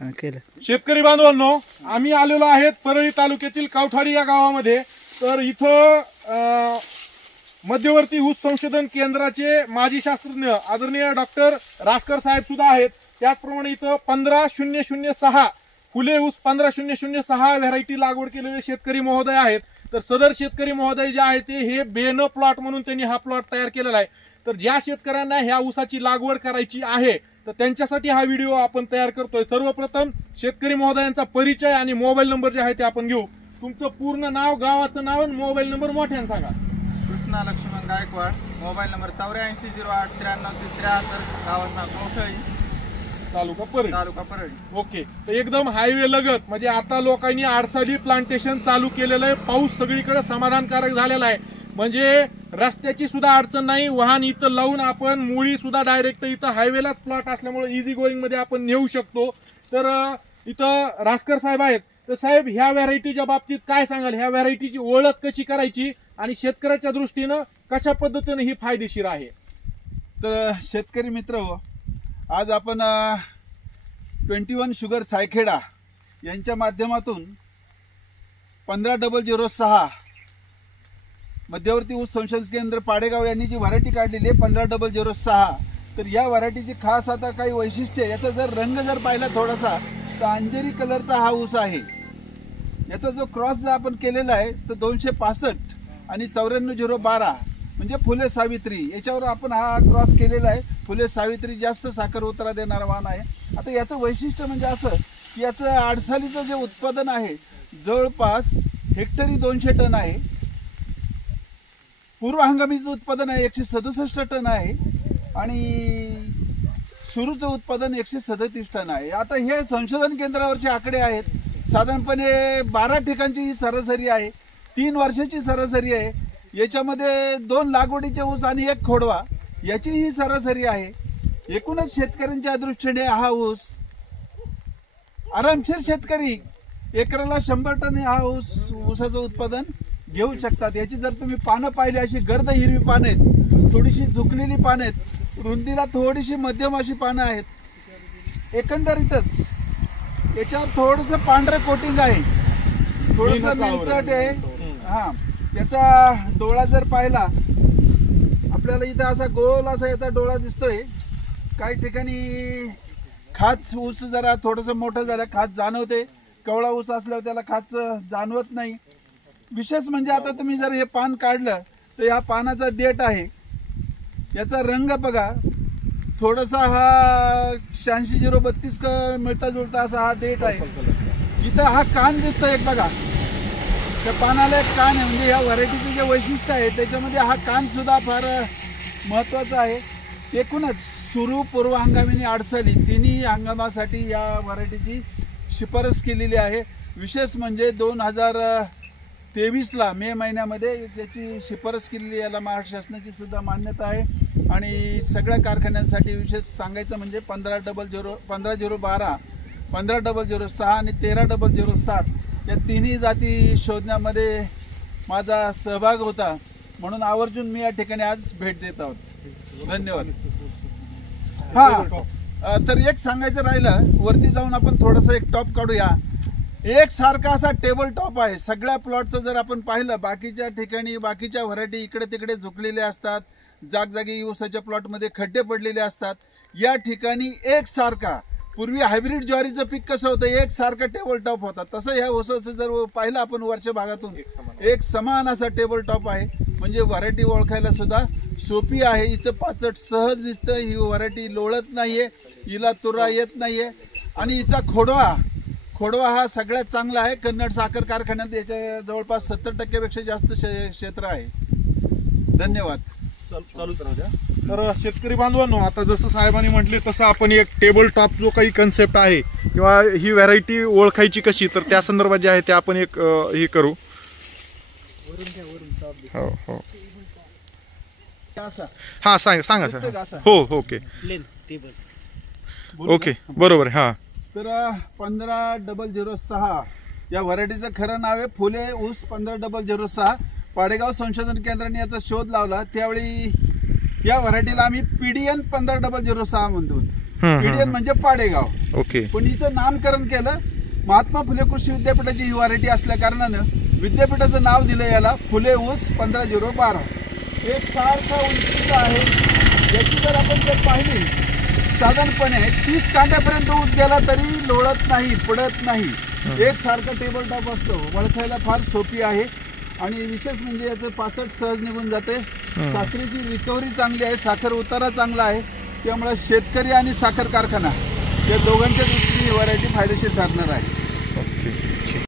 शेतकरी बांधवांनो, आम्ही आलेलो आहेत परळी तालुक्यातील कवठाडी या गावामध्ये। तर इथं मध्यवर्ती ऊस संशोधन केंद्राचे माजी शास्त्रज्ञ आदरणीय डॉक्टर रासकर साहेब सुद्धा आहेत। त्याचप्रमाणे इथं 15006 फुले ऊस 15006 व्हरायटी लागवड केलेले शेतकरी महोदय आहेत। तर सदर शेतकरी महोदय जे आहेत ते हे बेन प्लॉट म्हणून त्यांनी हा प्लॉट तयार केलेला आहे। तर ज्या शेतकऱ्यांना ह्या ऊसाची लागवड करायची आहे तर त्यांच्यासाठी हा व्हिडिओ आपण तयार करतोय। सर्वप्रथम शेतकरी महोदयांचा परिचय आणि मोबाईल नंबर जे आहे ते आपण घेऊ। तुमचं पूर्ण नाव, गावाचं नाव आणि मोबाईल नंबर मोठ्याने सांगा। कृष्णा लक्ष्मण गायकवाड, मोबाईल नंबर 8408939373, गावाचं नाव कवठाडी, तालुका परळी। ओके, तर एकदम हायवे लगत, म्हणजे आता लोकांनी आडसाली प्लांटेशन चालू केलेलं आहे। पाऊस सगळीकडे समाधानकारक झालेला आहे, म्हणजे रस्त्याची सुद्धा अडचण नाही। वाहन इथं लावून आपण मुळी सुद्धा डायरेक्ट इथं हायवेलाच प्लॉट असल्यामुळे इझी गोईंग मध्ये आपण नेऊ शकतो। तर इथं रासकर साहेब आहेत। तर साहेब, ह्या व्हरायटीच्या बाबतीत काय सांगाल? ह्या व्हरायटीची ओळख कशी करायची आणि शेतकऱ्याच्या दृष्टीनं कशा पद्धतीने ही फायदेशीर आहे? तर शेतकरी मित्र, आज आपण 21 शुगर सायखेडा यांच्या माध्यमातून 15006 मध्यवर्ती ऊस संशोधन केंद्र पाडेगाव यांनी जी व्हरायटी काढलेली आहे 15006, तर या व्हरायटीची खास आता काही वैशिष्ट्य, याचा जर रंग जर पाहिला थोडासा तर अंजेरी कलरचा हा ऊस आहे। याचा जो क्रॉस जर आपण केलेला आहे तर 265 आणि 94-012 म्हणजे फुले सावित्री, याच्यावर आपण हा क्रॉस केलेला आहे। फुले सावित्री जास्त साखर उतारा देणारा वाण आहे। आता याचं वैशिष्ट्य म्हणजे असं की याचं आडसालीचं जे उत्पादन आहे जवळपास हेक्टरी 200 टन आहे। पूर्व हंगामीचं उत्पादन आहे 167 टन आहे आणि सुरूचं उत्पादन 137 टन आहे। आता हे संशोधन केंद्रावरचे आकडे आहेत। साधारणपणे 12 ठिकाणची ही सरासरी आहे, 3 वर्षाची सरासरी आहे। याच्यामध्ये 2 लागवडीचे ऊस आणि 1 खोडवा याची ही सरासरी आहे। एकूणच शेतकऱ्यांच्या दृष्टीने हा ऊस आरामशीर शेतकरी एकराला 100 टन हा ऊसाचं उत्पादन घेऊ शकतात। याची जर तुम्ही पानं पाहिली, अशी गर्द हिरवी पानं आहेत, थोडीशी झुकलेली पानं आहेत, रुंदीला थोडीशी मध्यम अशी पानं आहेत। एकंदरीतच याच्यावर थोडंसं पांढरं कोटिंग आहे, थोडंसं मिळसट आहे। हा, त्याचा डोळा जर पाहिला आपल्याला इथं असा गोल असा याचा डोळा दिसतोय। काही ठिकाणी खाच ऊस जरा थोडंसं मोठं झालं खाच जाणवते, कवळा ऊस असल्यावर त्याला खाच जाणवत नाही। विशेष म्हणजे आता तुम्ही जर हे पान काढलं तर या पानाचा देठ आहे, याचा रंग बघा, थोडासा हा 86-032 मिळता जुळता असा हा देठ आहे। इथं हा कान दिसतो एक बघा, त्या पानाला एक कान आहे, म्हणजे या व्हरायटीचे जे वैशिष्ट्य आहे त्याच्यामध्ये हा कान सुद्धा फार महत्वाचा आहे। एकूणच सुरू, पूर्व हंगामी आणि आडसाली तिन्ही हंगामासाठी या व्हरायटीची शिफारस केलेली आहे। विशेष म्हणजे 2023ला मे महिन्यामध्ये याची शिफारस केलेली, याला महाराष्ट्र शासनाची सुद्धा मान्यता आहे। आणि सगळ्या कारखान्यांसाठी विशेष सांगायचं म्हणजे 15-012, 15-012, 15-006 आणि 13-007 या तिन्ही जाती शोधण्यामध्ये माझा सहभाग होता, म्हणून आवर्जून मी या ठिकाणी आज भेट देत आहोत। धन्यवाद। हा, तर एक सांगायचं राहिलं, वरती जाऊन आपण थोडंसं एक टॉप काढूया। एक सारखा असा टेबल टॉप आहे सगळ्या प्लॉटचं। जर आपण पाहिलं बाकीच्या ठिकाणी बाकीच्या व्हरायटी इकडे तिकडे झुकलेल्या असतात, जागजागी ऊसाच्या प्लॉटमध्ये खड्डे पडलेले असतात। या ठिकाणी एक सारखा, पूर्वी हायब्रिड ज्वारीचं पीक कसं होतं एक सारखा टेबल टॉप होता, तसं ह्या ऊसाचं जर पाहिलं आपण वरच्या भागातून एक समान असा टेबल टॉप आहे। म्हणजे व्हरायटी ओळखायला सुद्धा सोपी आहे, हिचं पाचट सहज दिसतं, ही व्हरायटी लोळत नाहीये, हिला तुरा येत नाहीये आणि हिचा खोडवा हा सगळ्यात चांगला आहे। कन्नड साखर कारखान्यात याच्या जवळपास 70% पेक्षा जास्त क्षेत्र आहे। धन्यवाद। तर शेतकरी बांधवांनो, आता जसं साहेबांनी म्हटले तसं आपण एक टेबल टॉप जो काही कन्सेप्ट आहे किंवा ही व्हरायटी ओळखायची कशी, तर त्या संदर्भात जे आहे ते आपण एक हे करू। हो हो, हा सांगा सर। हो ओके ओके, बरोबर। हा, तर 15-006 या व्हरायटीचं खरं नाव आहे फुले ऊस 15-006। पाडेगाव संशोधन केंद्राने याचा शोध लावला, त्यावेळी या व्हरायटीला आम्ही PDN 15-006 म्हणतो। पीडीएन म्हणजे पाडेगाव. ओके. पण हिचं नामकरण केलं महात्मा फुले कृषी विद्यापीठाची ही व्हरायटी असल्या कारणानं विद्यापीठाचं नाव दिलं याला फुले ऊस 15012. एक सारखा उंचीचा आहे. याची जर आपण जर पाहिली साधारणपणे 30 कांड्यापर्यंत ऊस गेला तरी लोळत नाही, पडत नाही. एक सारखा टेबल टॉप असतो. वळखायला फार सोपी आहे आणि विशेष म्हणजे याचं पाचट सहज निघून जाते. साखरेची रिकव्हरी चांगली आहे, साखर उतारा चांगला आहे. त्यामुळे शेतकरी आणि साखर कारखाना या दोघांच्या दृष्टीने ही व्हरायटी फायदेशीर ठरणार आहे. ओके.